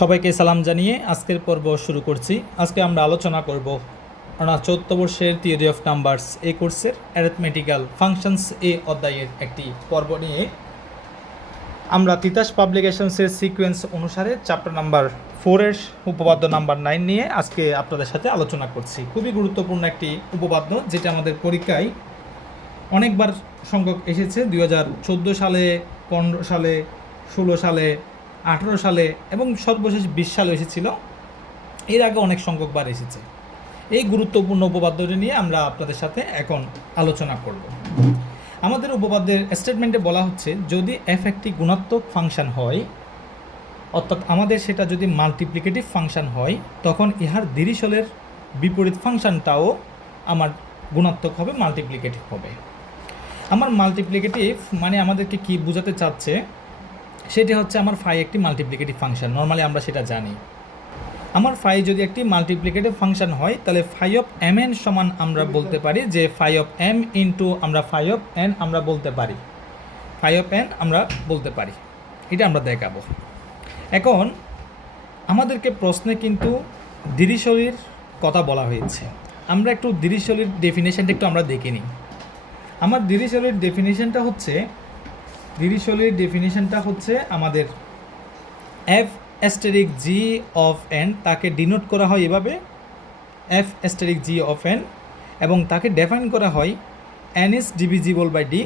সবাইকে সালাম জানিয়ে আজকের পর্ব শুরু করছি। আজকে আমরা আলোচনা করব অনার্স চৌদ্দ বর্ষের থিওরি অফ নাম্বারস এই কোর্সের অ্যারেথমেটিক্যাল ফাংশনস এ অধ্যায়ের একটি পর্ব নিয়ে। আমরা তিতাস পাবলিকেশনসের সিকোয়েন্স অনুসারে চ্যাপ্টার নাম্বার ফোরের উপপাদ্য নাম্বার নাইন নিয়ে আজকে আপনাদের সাথে আলোচনা করছি। খুবই গুরুত্বপূর্ণ একটি উপপাদ্য যেটা আমাদের পরীক্ষায় অনেকবার সংখ্যক এসেছে। দুই হাজার চোদ্দ সালে, পনেরো সালে, ষোলো সালে আঠেরো সালে এবং সর্বশেষ বিশ সালে এসেছিল। এর আগে অনেক সংখ্যকবার এসেছে। এই গুরুত্বপূর্ণ উপপাদ্যটি নিয়ে আমরা আপনাদের সাথে এখন আলোচনা করব। আমাদের উপপাদ্যের স্টেটমেন্টে বলা হচ্ছে, যদি এফ একটি গুণাত্মক ফাংশন হয়, অর্থাৎ আমাদের সেটা যদি মাল্টিপ্লিকেটিভ ফাংশন হয়, তখন ইহার দিরিশলের বিপরীত ফাংশনটাও আমার গুণাত্মক হবে মাল্টিপ্লিকেটিভ হবে। আমার মাল্টিপ্লিকেটিভ মানে আমাদেরকে কি বোঝাতে চাচ্ছে সেটি হচ্ছে আমার ফাই একটি মাল্টিপ্লিকেটিভ ফাংশন নর্মালি আমরা সেটা জানি। আমার ফাই যদি একটি মাল্টিপ্লিকেটিভ ফাংশন হয়, তাহলে ফাই অফ এম এন সমান আমরা বলতে পারি যে ফাই অফ এম ইন্টু আমরা ফাই অফ এন আমরা বলতে পারি। ফাই অফ এন আমরা বলতে পারি। এটা আমরা দেখাবো। এখন আমাদেরকে প্রশ্নে কিন্তু দিরিশলির কথা বলা হয়েছে। আমরা একটু দিরিশলির ডেফিনেশনটা একটু আমরা দেখে নিই। আমার দিরিশলির ডেফিনেশনটা হচ্ছে দিরিশলির ডেফিনেশনটা হচ্ছে আমাদের F asterisk G of N তাকে ডিনোট করা হয় এভাবে F asterisk G of N এবং তাকে ডিফাইন করা হয় N is divisible by D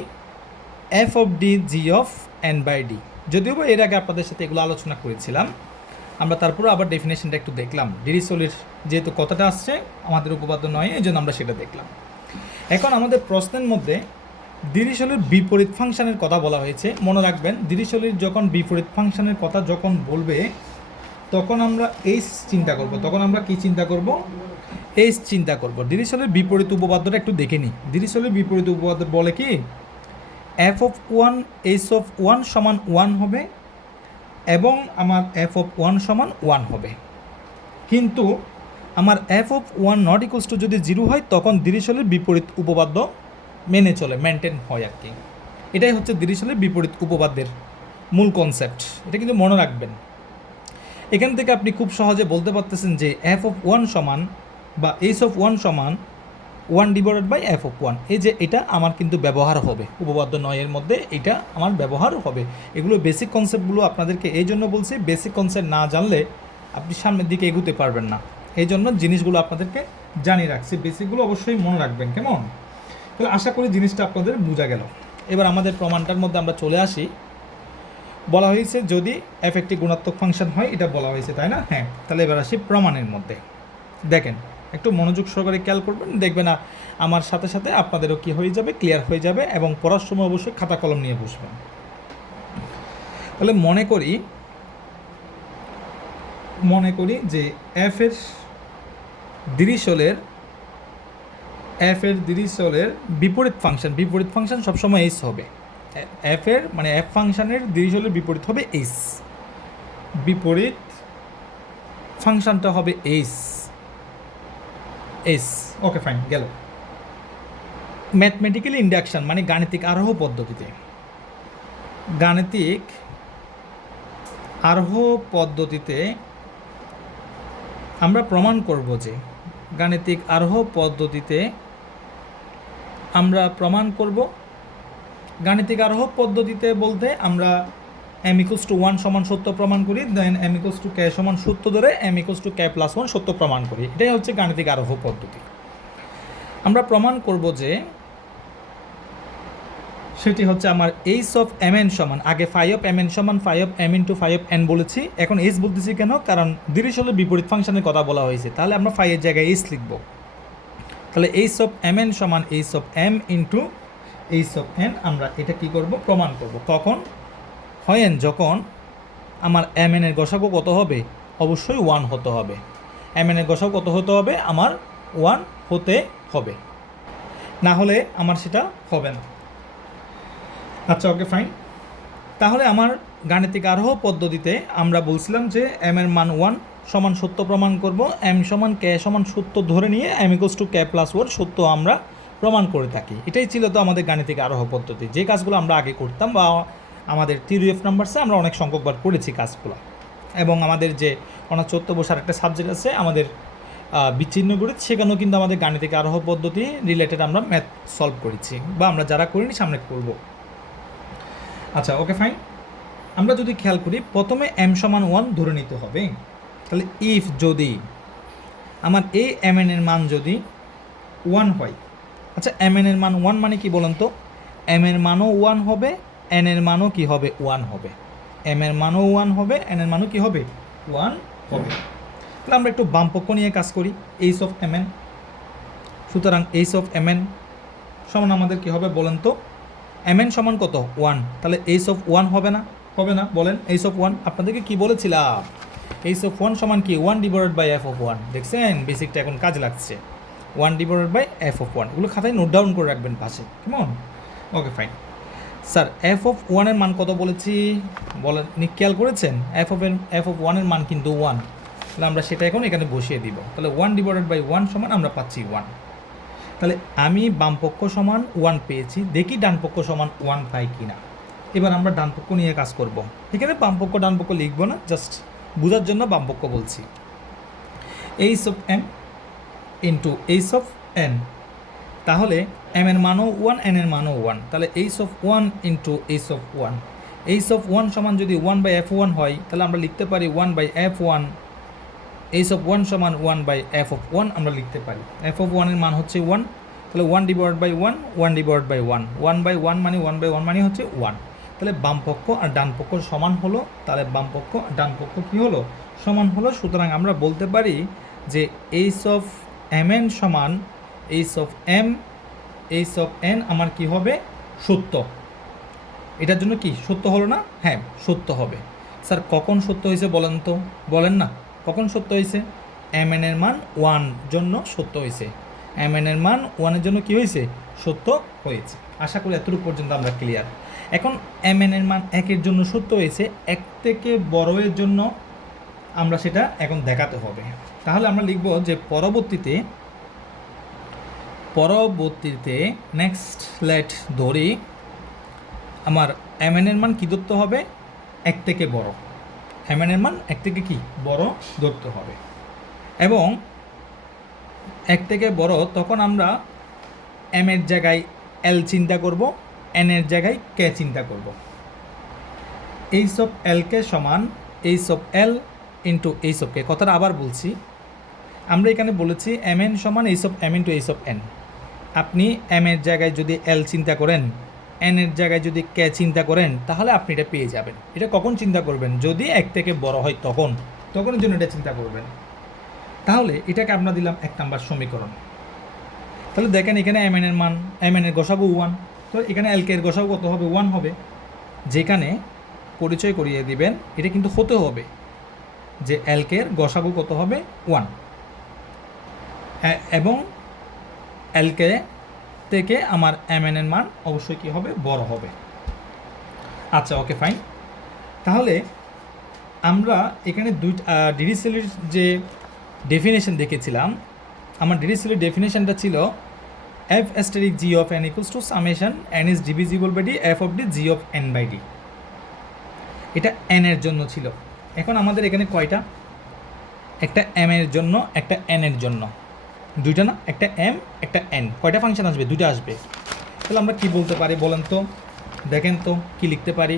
F of D G of N by D যদিও বা এর আগে আপনাদের সাথে এগুলো আলোচনা করেছিলাম, আমরা তারপরে আবার ডেফিনেশনটা একটু দেখলাম। ডিরিসলির যেহেতু কথাটা আসছে, আমাদের উপপাদ্য নয় এই জন্য আমরা সেটা দেখলাম। এখন আমাদের প্রশ্নের মধ্যে দিরিশলির বিপরীত ফাংশনের কথা বলা হয়েছে। মনে রাখবেন, দিরিশলির যখন বিপরীত ফাংশনের কথা যখন বলবে, তখন আমরা এইস চিন্তা করব। তখন আমরা কি চিন্তা করব? এইস চিন্তা করব। দিরিশলের বিপরীত উপপাদ্যটা একটু দেখে নিই। দিরিশলের বিপরীত উপপাদ্য বলে কি? F of one H of one সমান ওয়ান হবে এবং আমার এফ অফ ওয়ান সমান ওয়ান হবে। কিন্তু আমার F of one not equals to যদি জিরো হয়, তখন দিরিশলের বিপরীত উপপাদ্য মেনে চলে মেনটেন হয় আর কি। এটাই হচ্ছে দিরিশলের বিপরীত উপপাদ্যের মূল কনসেপ্ট এটা কিন্তু মনে রাখবেন। এখান থেকে আপনি খুব সহজে বলতে পারতেছেন যে এফ অফ ওয়ান সমান বা এইস অফ ওয়ান সমান one divided by F of one এই যে এটা আমার কিন্তু ব্যবহার হবে। উপপাদ্য নয়ের মধ্যে এটা আমার ব্যবহার হবে। এগুলো বেসিক কনসেপ্টগুলো আপনাদেরকে এই জন্য বলছি বেসিক কনসেপ্ট না জানলে আপনি সামনের দিকে এগুতে পারবেন না। এই জন্য জিনিসগুলো আপনাদেরকে জানিয়ে রাখছি। বেসিকগুলো অবশ্যই মনে রাখবেন, কেমন? তাহলে আশা করি জিনিসটা আপনাদের বোঝা গেল। এবার আমাদের প্রমাণটার মধ্যে আমরা চলে আসি। বলা হয়েছে যদি এফ একটি গুণাত্মক ফাংশন হয়, এটা বলা হয়েছে, তাই না? হ্যাঁ তাহলে এবার আসি প্রমাণের মধ্যে। দেখেন, একটু মনোযোগ সহকারে খেয়াল করবেন, দেখবেন না আমার সাথে সাথে আপনাদেরও কি হয়ে যাবে ক্লিয়ার হয়ে যাবে এবং পড়ার সময় অবশ্যই খাতা কলম নিয়ে বসবেন। তাহলে মনে করি মনে করি যে এফ এর দিরিশলের এফ এর দিরিশলের বিপরীত ফাংশন বিপরীত ফাংশন সবসময় এইস হবে। এফ এর মানে এফ ফাংশনের দিরিশলের বিপরীত হবে এইস বিপরীত ফাংশনটা হবে এইস এস ওকে ফাইন গেল। ম্যাথমেটিক্যাল ইন্ডাকশন মানে গাণিতিক আরোহ পদ্ধতিতে। গাণিতিক আরোহ পদ্ধতিতে আমরা প্রমাণ করব যে গাণিতিক আরোহ পদ্ধতিতে আমরা প্রমাণ করব। গাণিতিক আরোহ পদ্ধতিতে বলতে আমরা এম টু ওয়ান সমান সত্য প্রমাণ করি দেন ইকুলস টু কে সমান সত্য ধরে equals to K plus one সত্য প্রমাণ করি। এটাই হচ্ছে গাণিতিক আরোহ পদ্ধতি। আমরা প্রমাণ করব যে সেটি হচ্ছে আমার এইস অফ এম এন সমান, আগে ফাই অফ এম এন সমান phi of M into phi of N বলেছি। এখন এইস বলতেছি কেন? কারণ দিরিশলের বিপরীত ফাংশনের কথা বলা হয়েছে। তাহলে আমরা ফাই এর জায়গায় এইস লিখব। তাহলে এইস অফ এম এন সমান H of M into H of N আমরা এটা কি করব? প্রমাণ করব। কখন? হয়েন যখন আমার এম এনের গসাগু কত হবে? অবশ্যই ওয়ান হতে হবে। এম এনের গসাগু কত হতে হবে? আমার ওয়ান হতে হবে। না হলে আমার সেটা হবে না। আচ্ছা ওকে ফাইন তাহলে আমার গাণিতিক আরোহ পদ্ধতিতে আমরা বলছিলাম যে এম এর মান ওয়ান সমান সত্য প্রমাণ করব এম সমান কে সমান সত্য ধরে নিয়ে M equals to K plus ওর সত্য আমরা প্রমাণ করে থাকি। এটাই ছিল তো আমাদের গাণিতিক আরোহ পদ্ধতি। যে কাজগুলো আমরা আগে করতাম বা আমাদের থিওরি অফ নাম্বারসে আমরা অনেক সংখ্যকবার করেছি কাজগুলো। এবং আমাদের যে অনার্স চতুর্থ বর্ষের একটা সাবজেক্ট আছে, আমাদের বিচ্ছিন্ন গণিত সেখানেও কিন্তু আমাদের গাণিতিক আরোহ পদ্ধতি রিলেটেড আমরা ম্যাথ সলভ করেছি বা আমরা যারা করিনি সামনে করব। আচ্ছা ওকে ফাইন আমরা যদি খেয়াল করি, প্রথমে এম সমান ওয়ান ধরে নিতে হবে। তাহলে ইফ যদি আমার এই এম এর মান যদি ওয়ান হয়। আচ্ছা এম এর মান ওয়ান মানে কি বলুন তো? এম এর মানও ওয়ান হবে এন এর মানও কি হবে? ওয়ান হবে। এম এর মানও ওয়ান হবে এন এর মানও কি হবে? ওয়ান হবে। তাহলে আমরা একটু বামপক্ষ নিয়ে কাজ করি। এইচ অফ এম এন সুতরাং এইচ অফ এম এন সমান আমাদের কি হবে বলেন তো? এম এন সমান কত? ওয়ান তাহলে এইচ অফ ওয়ান হবে না? হবে না, বলেন। এইচ অফ ওয়ান আপনাদেরকে কি বলেছিলাম? এইচ অফ ওয়ান সমান কি? One divided by F of one দেখছেন? বেসিকটা এখন কাজ লাগছে। One divided by F of one এগুলো খাতায় নোট ডাউন করে রাখবেন পাশে। কেমন? Okay fine sir F of ওয়ানের মান কত বলেছি? বলেন খেয়াল করেছেন? এফ অফ এফ অফ ওয়ানের মান কিন্তু ওয়ান তাহলে আমরা সেটা এখন এখানে বসিয়ে দিব। তাহলে ওয়ান ডিভাইডেড বাই ওয়ান সমান আমরা পাচ্ছি ওয়ান তাহলে আমি বামপক্ষ সমান ওয়ান পেয়েছি। দেখি ডানপক্ষ সমান ওয়ান পাই কি না এবার আমরা ডানপক্ষ নিয়ে কাজ করব। এখানে বামপক্ষ ডানপক্ষ লিখব না জাস্ট বোঝার জন্য বামপক্ষ বলছি। H of M into H of N তাহলে এম এর মানও ওয়ান এন এর মানও ওয়ান তাহলে H of one into H of one H of one সমান যদি ওয়ান বাই এফ ওয়ান হয়, তাহলে আমরা লিখতে পারি one by F one H of one সমান one by F of one আমরা লিখতে পারি। এফ অফ ওয়ানের মান হচ্ছে ওয়ান তাহলে one divide by one one divide by one one by one মানে ওয়ান বাই ওয়ান মানে হচ্ছে ওয়ান তাহলে বাম পক্ষ আর ডান পক্ষ সমান হলো, তাহলে বাম পক্ষ আর ডান পক্ষ কী হলো? সমান হলো, সুতরাং আমরা বলতে পারি যে এইচ অফ এম এন সমান H of M H of N আমার কি হবে? সত্য। এটার জন্য কি? সত্য হলো না? হ্যাঁ সত্য হবে। স্যার, কখন সত্য হয়েছে বলেন তো? বলেন না। কখন সত্য হয়েছে? এম এন এর মান ওয়ান জন্য সত্য হয়েছে। এম এন এর মান ওয়ানের জন্য কি হয়েছে? সত্য হয়েছে। আশা করি এতটুকু পর্যন্ত আমরা ক্লিয়ার এখন এম এর মান একের জন্য সত্য হয়েছে, এক থেকে বড় এর জন্য আমরা সেটা এখন দেখাতে হবে। তাহলে আমরা লিখব যে পরবর্তীতে পরবর্তীতে নেক্সট লেট ধরি, আমার এম এর মান কী ধরতে হবে? এক থেকে বড়। এম এর মান এক থেকে কি? বড় ধরতে হবে। এবং এক থেকে বড়, তখন আমরা এম এর জায়গায় এল চিন্তা করব। এন এর জায়গায় কে চিন্তা করব। এইচ অফ এলকে সমান H of L into H of K কথাটা আবার বলছি। আমরা এখানে বলেছি এম এন সমান H of M into H of N আপনি এম এর জায়গায় যদি এল চিন্তা করেন এন এর জায়গায় যদি কে চিন্তা করেন, তাহলে আপনি এটা পেয়ে যাবেন। এটা কখন চিন্তা করবেন? যদি এক থেকে বড় হয় তখন। তখনের জন্য এটা চিন্তা করবেন। তাহলে এটাকে আমরা দিলাম এক নাম্বার সমীকরণ। তাহলে দেখেন এখানে এম এর মান এম এন এর গসাগু ওয়ান তো এখানে এর গসাগু কত হবে? ওয়ান হবে। যেখানে পরিচয় করিয়ে দিবেন, এটা কিন্তু হতে হবে যে এর গসাগু কত হবে? ওয়ান এবং এল কে থেকে আমার এম এন এর মান অবশ্যই কী হবে? বড় হবে। আচ্ছা ওকে ফাইন তাহলে আমরা এখানে দুই ডিডিসিলির যে ডেফিনেশন দেখেছিলাম, আমার ডিডিসিলির ডেফিনেশনটা ছিল F asterisk G of N equals to summation N is divisible by D F of D G of N by D এটা এন এর জন্য ছিল। এখন আমাদের এখানে কয়টা? একটা এম এর জন্য, একটা এন এর জন্য। দুইটা না, একটা এম একটা এন কয়টা ফাংশন আসবে? দুইটা আসবে। তাহলে আমরা কি বলতে পারি বলেন তো? দেখেন তো, কি লিখতে পারি?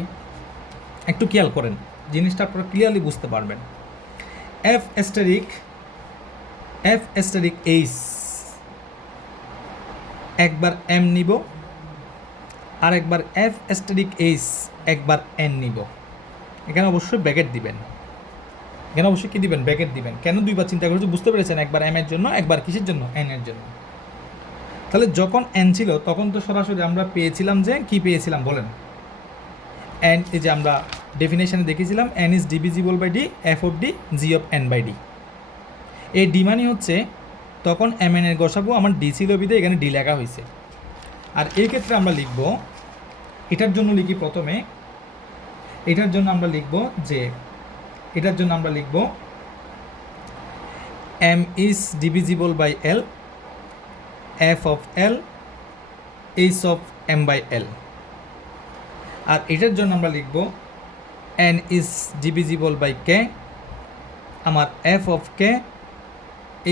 একটু খেয়াল করেন, জিনিসটা আপনারা ক্লিয়ারলি বুঝতে পারবেন। F asterisk F asterisk H একবার এম নিব আর একবার এফ এস্টারিক এইচ একবার এন নিব। এখানে অবশ্যই ব্যাকেট দিবেন। এখানে অবশ্যই কী দিবেন? ব্যাকেট দিবেন। কেন দুইবার চিন্তা করেছি? বুঝতে পেরেছেন? একবার এম এর জন্য, একবার কিসের জন্য? এন এর জন্য। তাহলে যখন এন ছিল, তখন তো সরাসরি আমরা পেয়েছিলাম যে, কি পেয়েছিলাম? বলেন। এন এই যে আমরা ডেফিনেশনে দেখেছিলাম N is divisible by D F of D G of N by D এই ডি মানে হচ্ছে তখন এম এর গসাবো আমার ডি ছিল বিদে এখানে ডি লেখা হয়েছে আর এই ক্ষেত্রে আমরা লিখব, এটার জন্য লিখি প্রথমে, এটার জন্য আমরা লিখব যে, এটার জন্য আমরা লিখব M is divisible by L F of L H of M by L আর এটার জন্য আমরা লিখব N is divisible by K আমার F of K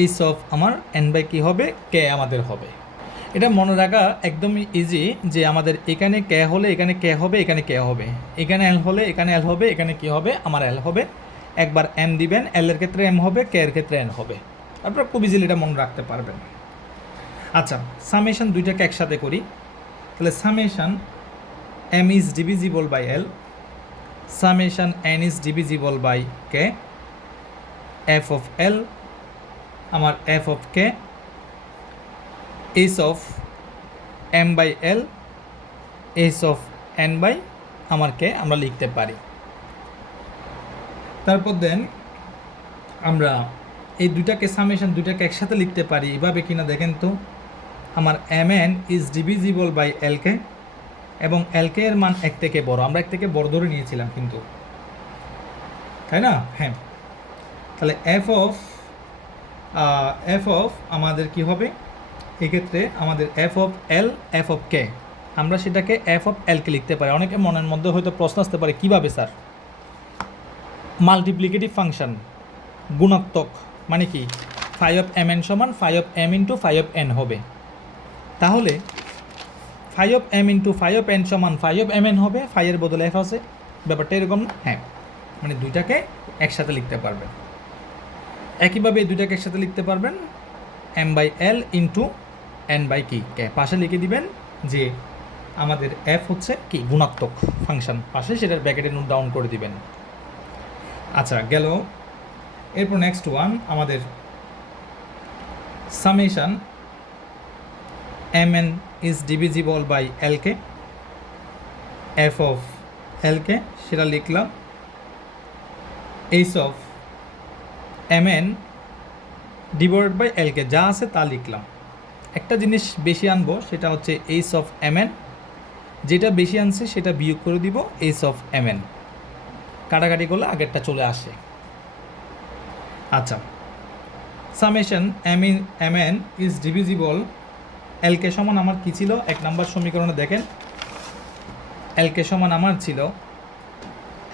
H of আমার এন বাই কী হবে? কে আমাদের হবে। এটা মনে রাখা একদমই ইজি যে আমাদের এখানে কে হলে এখানে কে হবে, এখানে কে হবে। এখানে এল হলে এখানে এল হবে, এখানে কি হবে? আমার এল হবে। একবার এম দিবেন এল এর ক্ষেত্রে এম হবে কে এর ক্ষেত্রে এন হবে। আপনারা খুব ইজিলি এটা মনে রাখতে পারবেন। আচ্ছা সামেশন দুইটাকে একসাথে করি। তাহলে summation M is divisible by L summation N is divisible by K F of L আমার F of K H of M by L H of N by আমার কে আমরা লিখতে পারি। তারপর দেন আমরা এই দুইটাকে সামেশন দুইটাকে একসাথে লিখতে পারি, এভাবে কিনা দেখেন তো। আমার M N is divisible by L K এবং এল কে এর মান এক থেকে বড়। আমরা এক থেকে বড় ধরে নিয়েছিলাম কিন্তু। তাই না? হ্যাঁ। তাহলে এফ অফ এফ অফ আমাদের কি হবে? এক্ষেত্রে আমাদের F of L F of K আমরা সেটাকে এফ অফ এলকে লিখতে পারি। অনেকে মনের মধ্যে হয়তো প্রশ্ন আসতে পারে, কীভাবে স্যার? মাল্টিপ্লিকেটিভ ফাংশন গুণাত্মক মানে কি? ফাইভ অফ এম এন সমান five of M into five of N হবে। তাহলে five of M into five of N সমান ফাইভ অফ এম এন হবে। ফাইভের বদলে এফ আছে। ব্যাপারটা এরকম হ্যাঁ। মানে দুইটাকে একসাথে লিখতে পারবেন। একইভাবে এই দুইটাকে একসাথে লিখতে পারবেন M by L into N by কি কে পাশে লিখে দিবেন যে আমাদের এফ হচ্ছে কি? গুণাত্মক ফাংশন পাশে, সেটার ব্যাকেটে নোট ডাউন করে দিবেন। আচ্ছা গেল। এরপর নেক্সট ওয়ান আমাদের summation M N is divisible by L K F of L K সেটা লিখলাম H of M N divide by L K যা আছে তা লিখলাম। একটা জিনিস বেশি আনব, সেটা হচ্ছে এইচ অফ এম এন যেটা বেশি আনছে, সেটা বিয়োগ করে দিব এইচ অফ এম এন কাটাকাটি করলে আগেরটা চলে আসে। আচ্ছা। Summation M in M N is divisible L K সমান আমার কী ছিল? এক নম্বর সমীকরণে দেখেন। এলকে সমান আমার ছিল।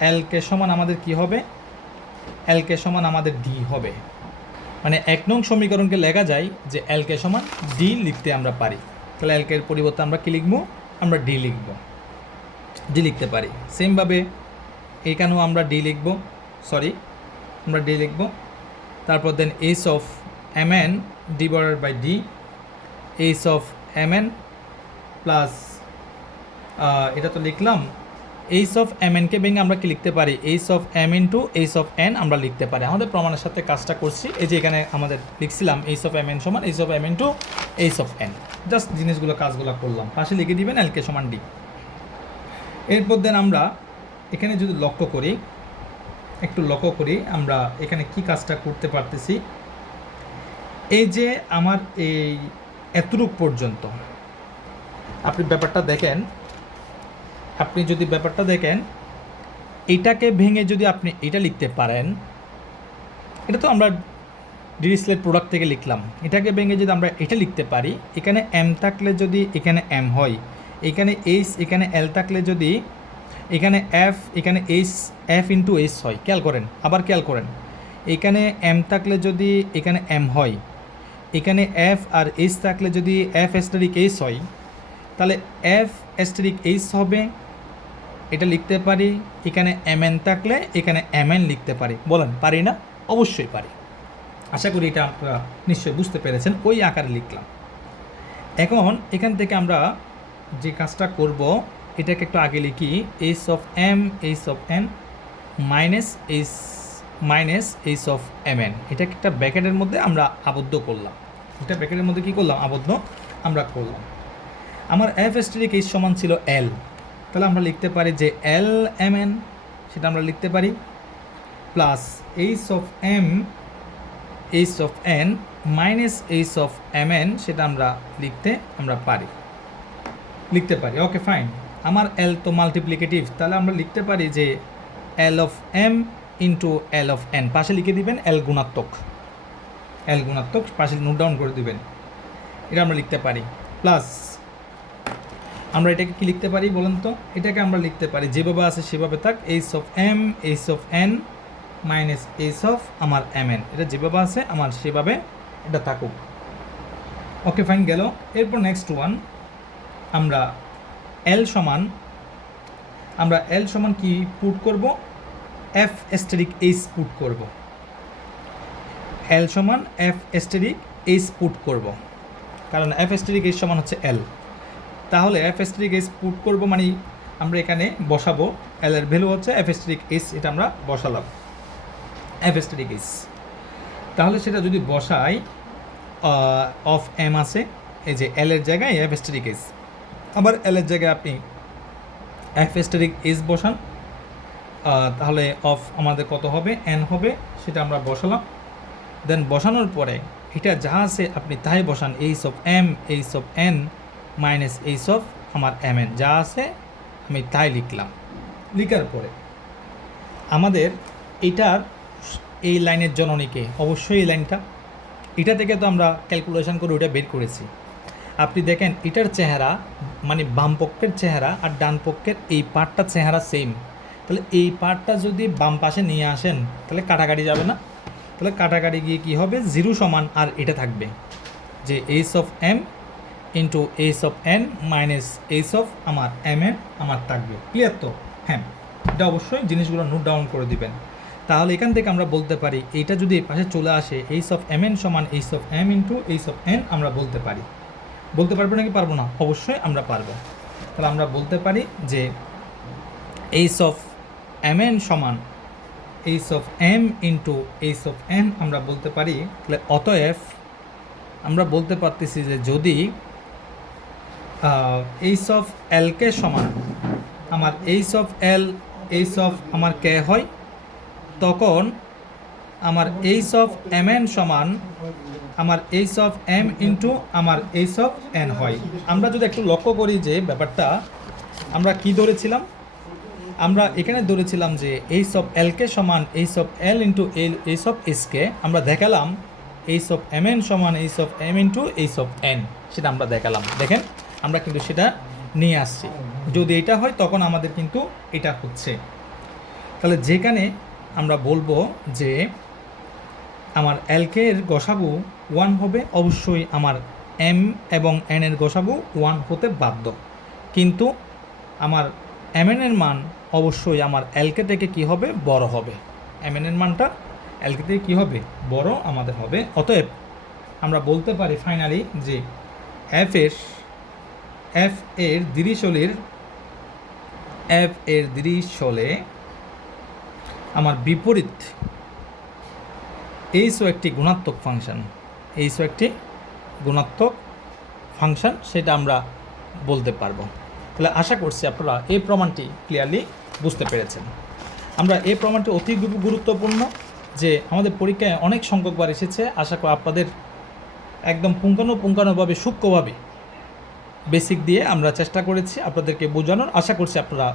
এলকে সমান আমাদের কি হবে? এলকে সমান আমাদের ডি হবে। মানে এক নং সমীকরণকে লেখা যায় যে এলকে সমান ডি লিখতে আমরা পারি। তাহলে এলকের পরিবর্তে আমরা কি লিখব? আমরা ডি লিখব। ডি লিখতে পারি। সেমভাবে এখানেও আমরা ডি লিখব। সরি আমরা ডি লিখব। তারপর then H of M N divided by D H of M N plus এটা তো লিখলাম। এইচ অফ এম এনকে ভেঙে আমরা কি লিখতে পারি? H of M into H of N আমরা লিখতে পারি। আমাদের প্রমাণের সাথে কাজটা করছি। এই যে এখানে আমাদের লিখছিলাম এইচ অফ এম এন সমান H of M into H of N just জিনিসগুলো, কাজগুলো করলাম। পাশে লিখে দিবেন এলকে সমান ডি এরপর দেন আমরা এখানে যদি লক্ষ্য করি, একটু লক্ষ্য করি, আমরা এখানে কি কাজটা করতে পারতেছি? এই যে আমার এই এতটুক পর্যন্ত, আপনি ব্যাপারটা দেখেন আপনি যদি ব্যাপারটা দেখেন, এটাকে ভেঙে যদি আপনি এটা লিখতে পারেন, এটা তো আমরা ডিসপ্লের প্রোডাক্ট থেকে লিখলাম, এটাকে ভেঙে যদি আমরা এটা লিখতে পারি, এখানে এম থাকলে যদি এখানে এম হয়, এখানে এইচ এখানে এল থাকলে যদি এখানে এফ এখানে এইচ এফ ইন্টু এইচ হয়, খেয়াল করেন, আবার খেয়াল করেন, এখানে এম থাকলে যদি এখানে এম হয়, এখানে এফ আর এইচ থাকলে যদি এফ এস্টারিক এইচ হয়, তাহলে এফ এস্টারিক এইচ হবে এটা লিখতে পারি, এখানে এম এন থাকলে এখানে এম এন লিখতে পারি। বলেন, পারি না? অবশ্যই পারি। আশা করি এটা আপনারা নিশ্চয়ই বুঝতে পেরেছেন। ওই আকারে লিখলাম। এখন এখান থেকে আমরা যে কাজটা করব, এটাকে একটু আগে লিখি। H of M H of N minus H minus H of M N এটাকে একটা ব্যাকেটের মধ্যে আমরা আবদ্ধ করলাম। এটা ব্যাকেটের মধ্যে কী করলাম? আবদ্ধ আমরা করলাম। আমার এফ এস্টেরিক এইচ সমান ছিল এল তাহলে আমরা লিখতে পারি যে এল এম এন, সেটা আমরা লিখতে পারি, plus H of M, H of N, minus H of M N, সেটা আমরা লিখতে আমরা পারি। লিখতে পারি, ওকে, ফাইন। আমার এল তো মাল্টিপ্লিকেটিভ, তাহলে আমরা লিখতে পারি যে L of M into L of N. পাশে লিখে দিবেন এল গুণাত্মক। এল গুণাত্মক, পাশে নোট ডাউন করে দিবেন। এটা আমরা লিখতে পারি। প্লাস আমরা এটাকে কি লিখতে পারি বলেন তো? এটাকে আমরা লিখতে পারি। যেভাবে আছে সেভাবে থাক। H of M H of N minus H of আমার এম এন এটা যেভাবে আছে আমার সেভাবে এটা থাকুক। ওকে ফাইন গেল। এরপর নেক্সট ওয়ান আমরা এল সমান, আমরা এল সমান কি পুট করব? এফ এস্টেরিক এইচ পুট করব। এল সমান এফ এস্টেরিক এইচ পুট করব। কারণ এফ এস্টেরিক এইচ সমান হচ্ছে এল তাহলে এফ এস্টেরিক এস পুট করব মানে আমরা এখানে বসাবো। এল এর ভ্যালু হচ্ছে এফ এস্টেরিক এস এটা আমরা বসালাম। এফ এস্টেরিক এইচ তাহলে সেটা যদি বসাই অফ এম আছে, এই যে এল এর জায়গায় এফ এস্টেরিক এইচ আবার এল এর জায়গায় আপনি এফ এস্টেরিক এইচ বসান। তাহলে অফ আমাদের কত হবে? এন হবে, সেটা আমরা বসালাম। দেন বসানোর পরে, এটা যা আছে আপনি তাই বসান H of M H of N minus H of আমার এম এন যা আছে, আমি তাই লিখলাম। লিখার পরে আমাদের এটার এই লাইনের জননীকে অবশ্যই এই লাইনটা। এটা থেকে তো আমরা ক্যালকুলেশন করে ওটা বের করেছি। আপনি দেখেন, এটার চেহারা মানে বাম পক্ষের চেহারা আর ডান পক্ষের এই পার্টটা চেহারা সেম তাহলে এই পার্টটা যদি বাম পাশে নিয়ে আসেন, তাহলে কাটাকাটি যাবে না। তাহলে কাটাকাটি গিয়ে কী হবে? জিরো সমান আর এটা থাকবে। যে H of M into H of N minus H of আমার এম এন আমার থাকবে। ক্লিয়ার তো? হ্যাঁ। এটা অবশ্যই জিনিসগুলো নোট ডাউন করে দিবেন। তাহলে এখান থেকে আমরা বলতে পারি, এইটা যদি পাশে চলে আসে এইচ অফ এম এন সমান H of M into H of N আমরা বলতে পারি। বলতে পারব নাকি পারব না? অবশ্যই আমরা পারব। তাহলে আমরা বলতে পারি যে এইচ অফ এম এন সমান H of M into H of N আমরা বলতে পারি, তাহলে অতএব আমরা বলতে পারতেছি যে যদি এইচ অফ এলকে সমান আমার H of L H of আমার কে হয় তখন আমার এইচ অফ এম এন সমান আমার এইচ অফ এম ইন্টু আমার এইচ অফ এন হয় আমরা যদি একটু লক্ষ্য করি যে ব্যাপারটা আমরা কি ধরেছিলাম আমরা এখানে ধরেছিলাম যে এইচ অফ এলকে সমান H of L into L H of S K আমরা দেখালাম এইচ অফ এম এন সমান H of M into H of N সেটা আমরা দেখালাম দেখেন আমরা কিন্তু সেটা নিয়ে আসছি। যদি এটা হয়, তখন আমাদের কিন্তু এটা হচ্ছে। তাহলে যেখানে আমরা বলব যে আমার এলকে এর গসাগু ওয়ান হবে, অবশ্যই আমার এম এবং এন এর গসাগু ওয়ান হতে বাধ্য। কিন্তু আমার এম এর মান অবশ্যই আমার এলকে থেকে কি হবে? বড় হবে। এম এর মানটা এলকে থেকে কী হবে? বড় আমাদের হবে। অতএব আমরা বলতে পারি ফাইনালি যে এফ এর এফ এর দিরিশলির এফ এর দিরিশলে আমার বিপরীত এইসও একটি গুণাত্মক ফাংশন এইসও একটি গুণাত্মক ফাংশন সেটা আমরা বলতে পারব। তাহলে আশা করছি আপনারা এই প্রমাণটি ক্লিয়ারলি বুঝতে পেরেছেন। আমরা এই প্রমাণটি অতি গুরুত্বপূর্ণ যে আমাদের পরীক্ষায় অনেক সংখ্যকবার এসেছে। আশা করি আপনাদের একদম পুঙ্খানুপুঙ্খানুভাবে সূক্ষ্মভাবে বেসিক দিয়ে আমরা চেষ্টা করেছি আপনাদেরকে বোঝানোর। আশা করছি আপনারা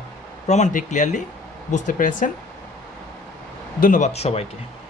প্রমাণটি ক্লিয়ারলি বুঝতে পেরেছেন। ধন্যবাদ সবাইকে।